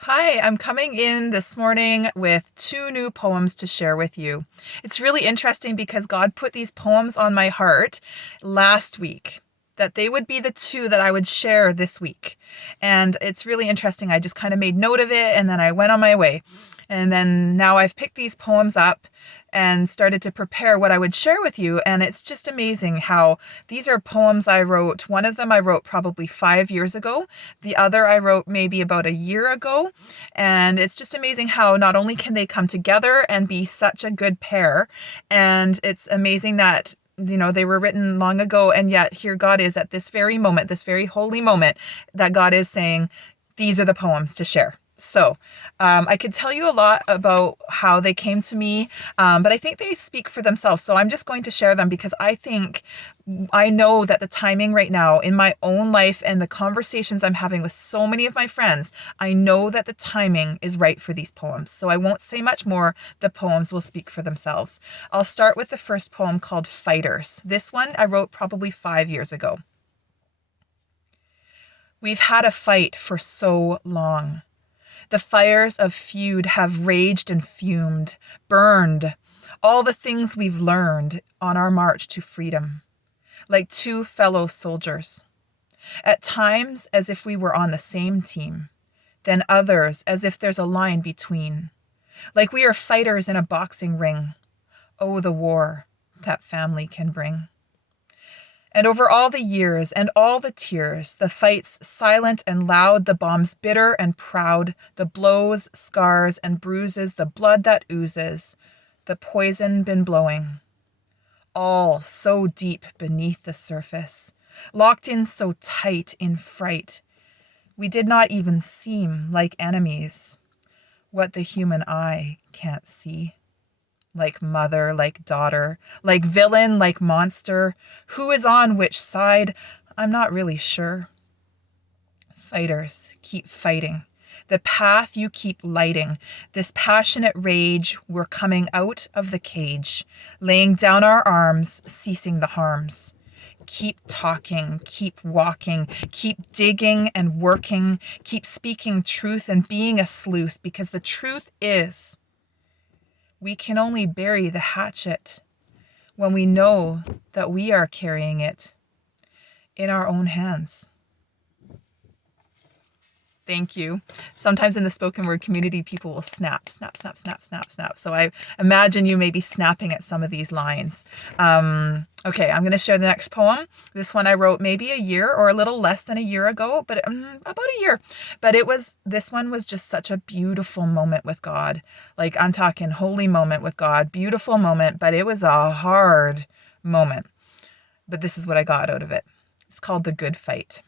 Hi, I'm coming in this morning with two new poems to share with you. It's really interesting because God put these poems on my heart last week, that they would be the two that I would share this week. And it's really interesting. I just kind of made note of it and then I went on my way. And then now I've picked these poems up and started to prepare what I would share with you. And it's just amazing how these are poems I wrote. One of them I wrote probably 5 years ago. The other I wrote maybe about a year ago. And it's just amazing how not only can they come together and be such a good pair, and it's amazing that they were written long ago, and yet here God is at this very moment, this very holy moment, that God is saying, these are the poems to share. So I could tell you a lot about how they came to me, but I think they speak for themselves. So I'm just going to share them because I know that the timing right now in my own life and the conversations I'm having with so many of my friends, I know that the timing is right for these poems. So I won't say much more. The poems will speak for themselves. I'll start with the first poem called Fighters. This one I wrote probably 5 years ago. We've had a fight for so long. The fires of feud have raged and fumed, burned all the things we've learned on our march to freedom, like two fellow soldiers. At times, as if we were on the same team, then others, as if there's a line between, like we are fighters in a boxing ring. Oh, the war that family can bring. And over all the years and all the tears, the fights silent and loud, the bombs bitter and proud, the blows, scars, and bruises, the blood that oozes, the poison been blowing. All so deep beneath the surface, locked in so tight in fright, we did not even seem like enemies, what the human eye can't see. Like mother, like daughter, like villain, like monster. Who is on which side? I'm not really sure. Fighters, keep fighting. The path you keep lighting, this passionate rage, we're coming out of the cage, laying down our arms, ceasing the harms. Keep talking, keep walking, keep digging and working, keep speaking truth and being a sleuth, because the truth is, we can only bury the hatchet when we know that we are carrying it in our own hands. Thank you. Sometimes in the spoken word community, people will snap, snap, snap, snap, snap, snap. So I imagine you may be snapping at some of these lines. Okay, I'm going to share the next poem. This one I wrote maybe a year or a little less than a year ago, but about a year. But this one was just such a beautiful moment with God. Like I'm talking holy moment with God, beautiful moment, but it was a hard moment. But this is what I got out of it. It's called The Good Fight.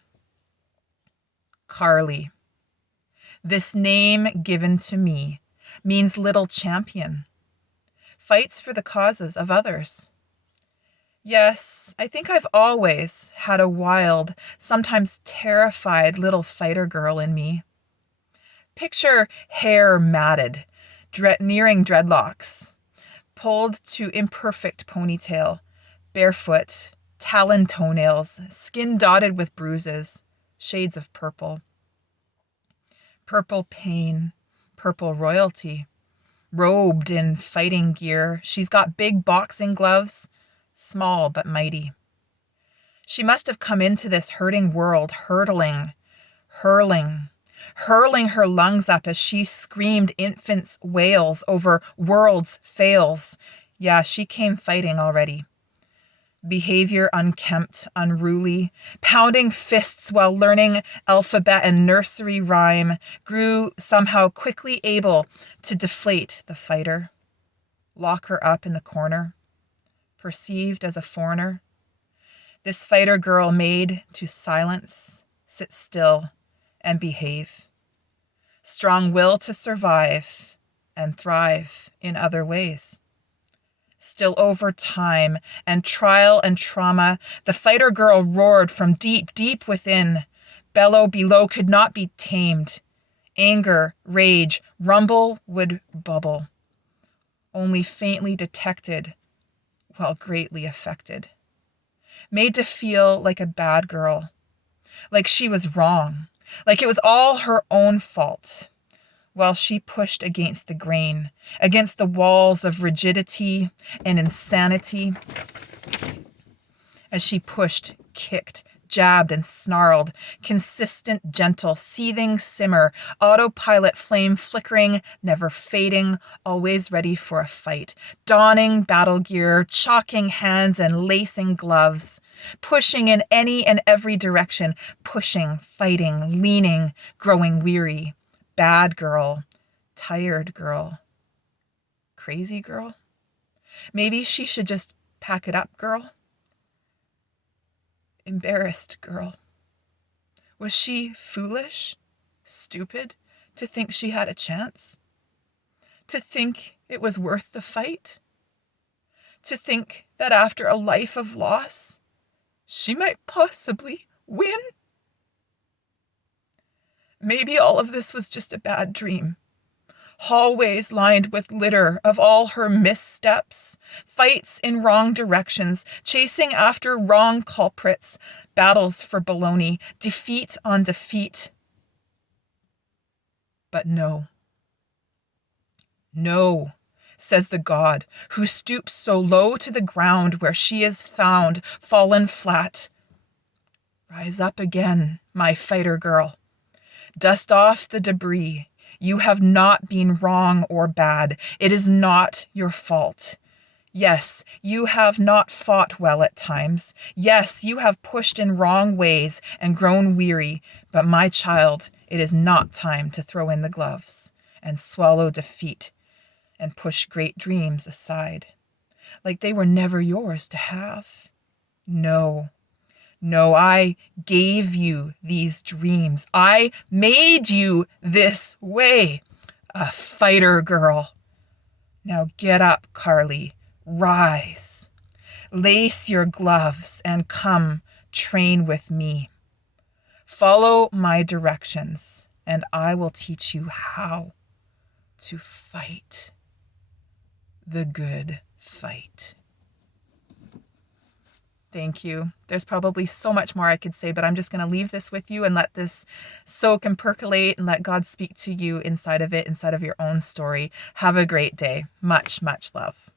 Carly. This name given to me means little champion, fights for the causes of others. Yes, I think I've always had a wild, sometimes terrified little fighter girl in me. Picture hair matted, nearing dreadlocks, pulled to imperfect ponytail, barefoot, taloned toenails, skin dotted with bruises, shades of purple. Purple pain, purple royalty. Robed in fighting gear, she's got big boxing gloves, small but mighty. She must have come into this hurting world hurtling, hurling, hurling her lungs up as she screamed infants' wails over world's fails. Yeah, she came fighting already. Behavior unkempt, unruly, pounding fists while learning alphabet and nursery rhyme, grew somehow quickly able to deflate the fighter, lock her up in the corner, perceived as a foreigner. This fighter girl made to silence, sit still, and behave. Strong will to survive and thrive in other ways. Still over time and trial and trauma, the fighter girl roared from deep, deep within. Bellow below could not be tamed. Anger, rage, rumble would bubble, only faintly detected while greatly affected. Made to feel like a bad girl, like she was wrong, like it was all her own fault. while she pushed against the grain, against the walls of rigidity and insanity. As she pushed, kicked, jabbed, and snarled, consistent, gentle, seething simmer, autopilot flame flickering, never fading, always ready for a fight, donning battle gear, chalking hands and lacing gloves, pushing in any and every direction, pushing, fighting, leaning, growing weary. Bad girl, tired girl, crazy girl. Maybe she should just pack it up, girl. Embarrassed girl. Was she foolish, stupid, to think she had a chance? To think it was worth the fight? To think that after a life of loss, she might possibly win? Maybe all of this was just a bad dream. Hallways lined with litter of all her missteps, fights in wrong directions, chasing after wrong culprits, battles for baloney, defeat on defeat. But no, says the God who stoops so low to the ground where she is found, fallen flat. Rise up again, my fighter girl. Dust off the debris. You have not been wrong or bad. It is not your fault. Yes, you have not fought well at times. Yes, you have pushed in wrong ways and grown weary. But my child, it is not time to throw in the gloves and swallow defeat and push great dreams aside, like they were never yours to have. No, I gave you these dreams. I made you this way, a fighter girl. Now get up, Carly. Rise. Lace your gloves and come train with me. Follow my directions, and I will teach you how to fight the good fight. Thank you. There's probably so much more I could say, but I'm just going to leave this with you and let this soak and percolate and let God speak to you inside of it, inside of your own story. Have a great day. Much, much love.